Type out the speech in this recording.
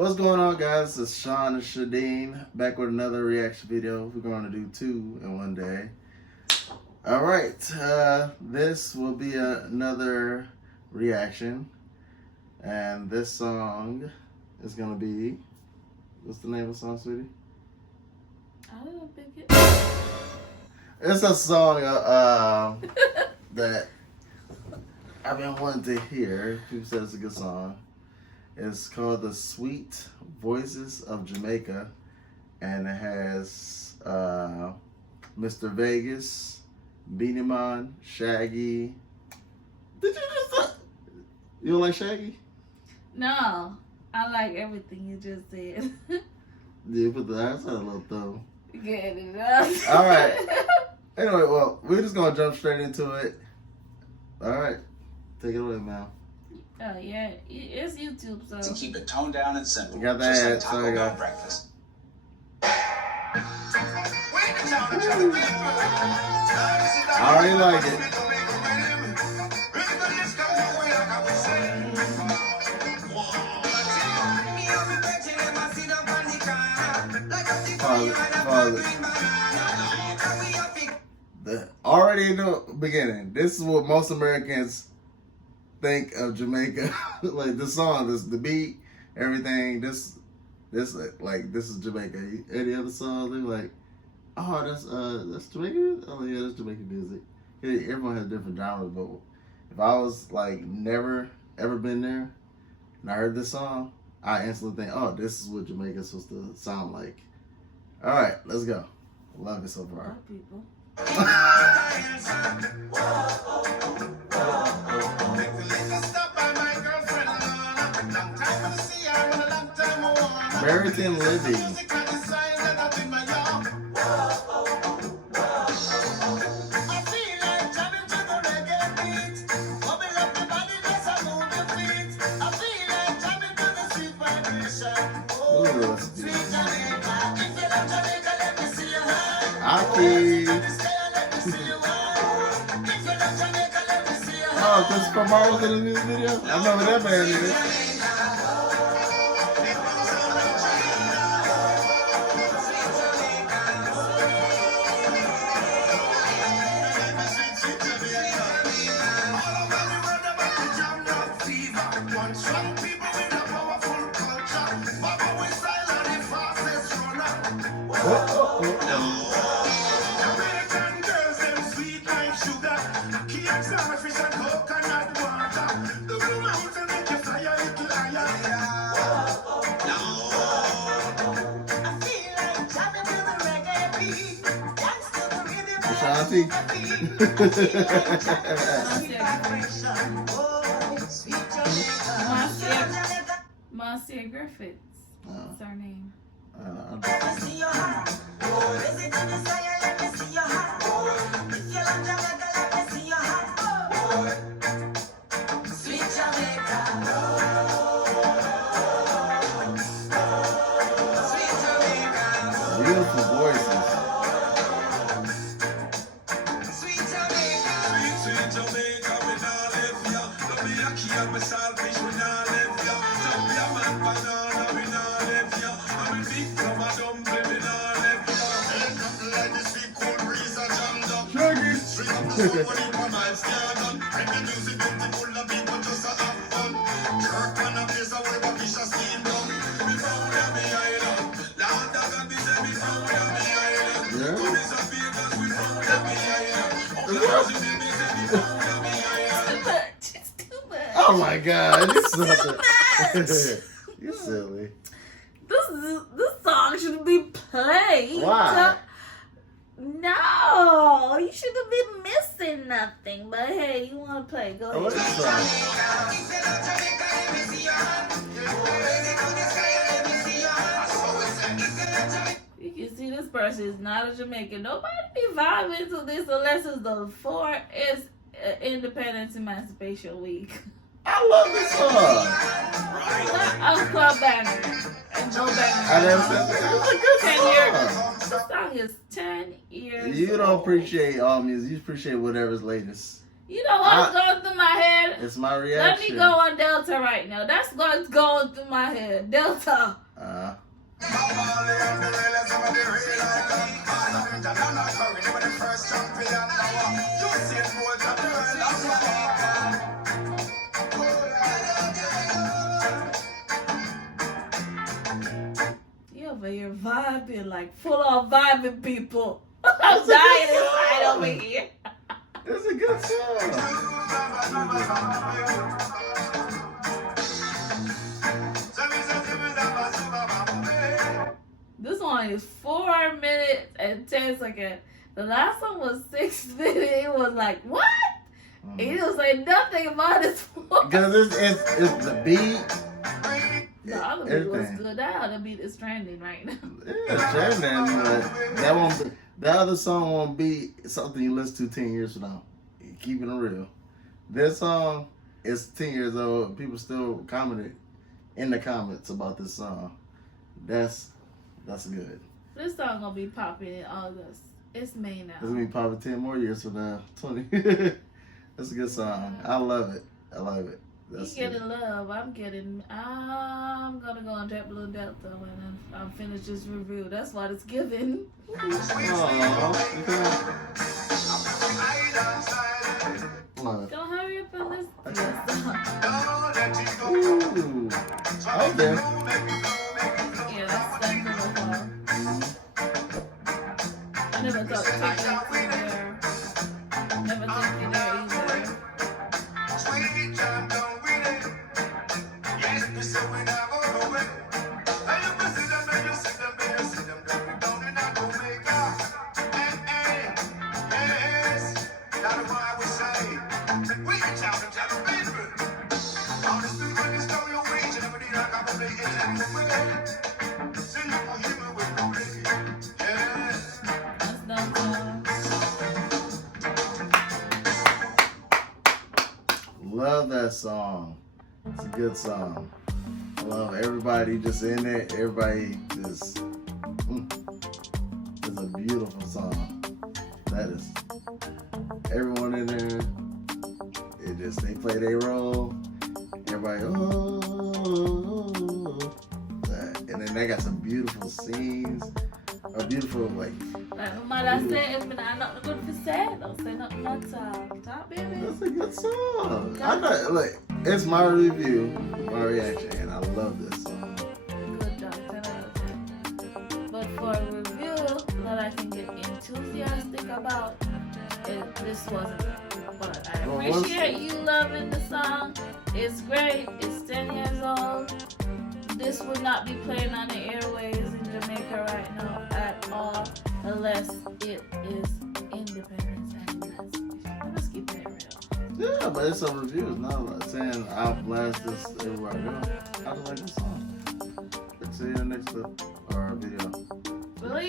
What's going on, guys? It's Sean and Shadeen back with another reaction video. We're going to do 2 in one day. All right, this will be another reaction, and this song is going to be, what's the name of the song, sweetie? I don't think it. It's a song that I've been wanting to hear. People said it's a good song. It's called The Sweet Voices of Jamaica, and it has Mr. Vegas, Beenie Man, Shaggy. Did you just you don't like Shaggy? No, I like everything you just said. You put the ass on a little though. Get it up. All right. Anyway, well, we're just gonna jump straight into it. All right, take it away, man. Oh yeah, it's YouTube, so. To keep it toned down and simple. You got that just ad, like Taco sorry, Bell guys. breakfast. I already like it. Already in the beginning, this is what most Americans think of Jamaica. Like the song, the beat, everything. This is Jamaica. Any other song, they're like, oh, that's Jamaican. Oh yeah, that's Jamaican music. Yeah, everyone has different genres, but if I was like never ever been there and I heard this song, I instantly think, oh, this is what Jamaica's supposed to sound like. All right, let's go. Love it so far. White people. American Living. Ooh, let's do it. Aki. Oh, Christopher Marlowe's in the music video? I remember that man in it. Ashanti. Marcia Griffiths. That's her name. Beautiful voices. Oh my God! You're silly. This song shouldn't be played. Why? No, you shouldn't be missing nothing. But hey, you want to play? Go ahead. What is this song? You can see this person is not a Jamaican. Nobody be vibing to this unless it's the 4th Independence Emancipation Week. I love this song. Club Banner and no Banner. I never said that. It's a good song. This song is 10 years You don't old. appreciate all music. You appreciate whatever's latest. You know what's going through my head? It's my Let reaction. me go on Delta right now. That's what's going through my head. Delta. You over here vibing, like full on vibing people. I'm dying inside over here. It's a good song. This one is 4 minutes and 10 seconds. The last one was 6 minutes. It was like, what? And he don't say nothing about his voice. Because it's the beat. The other beat was everything. good. That other beat is trending right now. Yeah, trending, but that won't. The other song won't be something you listen to 10 years from now. Keeping it real. This song is 10 years old. People still commented in the comments about this song. That's good. This song gonna be popping in August. It's May now. It's gonna be probably 10 more years from now. 20. That's a good song. I love it. I love it. That's You getting love. I'm gonna go on JetBlue Delta when I'm finished this review. That's what it's giving. Don't hurry up and listen to this song. Ooh. Okay. Yeah, that's for the fall. I never thought taking it there. Never thinking there either. That's done song. Love that song. It's a good song. I love everybody just in it. Everybody just. It's a beautiful song. That is. Everyone in there. They play their role. Everybody. And then they got some beautiful scenes. A beautiful Like Mama said, if I'm not good for sad, don't say nothing but top, baby. That's a good song. I know, like, it's my review, my reaction, and I love this song. Good job, 10 out of 10. But for a review that I can get enthusiastic about, this wasn't. But I appreciate you loving the song. It's great. It's 10 years old. This would not be playing on the airways in Jamaica right now at all, unless it is Independence and Emancipation. I'm just keeping it real. Yeah, but it's a review. It's not like saying I'll blast this everywhere I go. I just like this song. See you in the next clip or video. Believe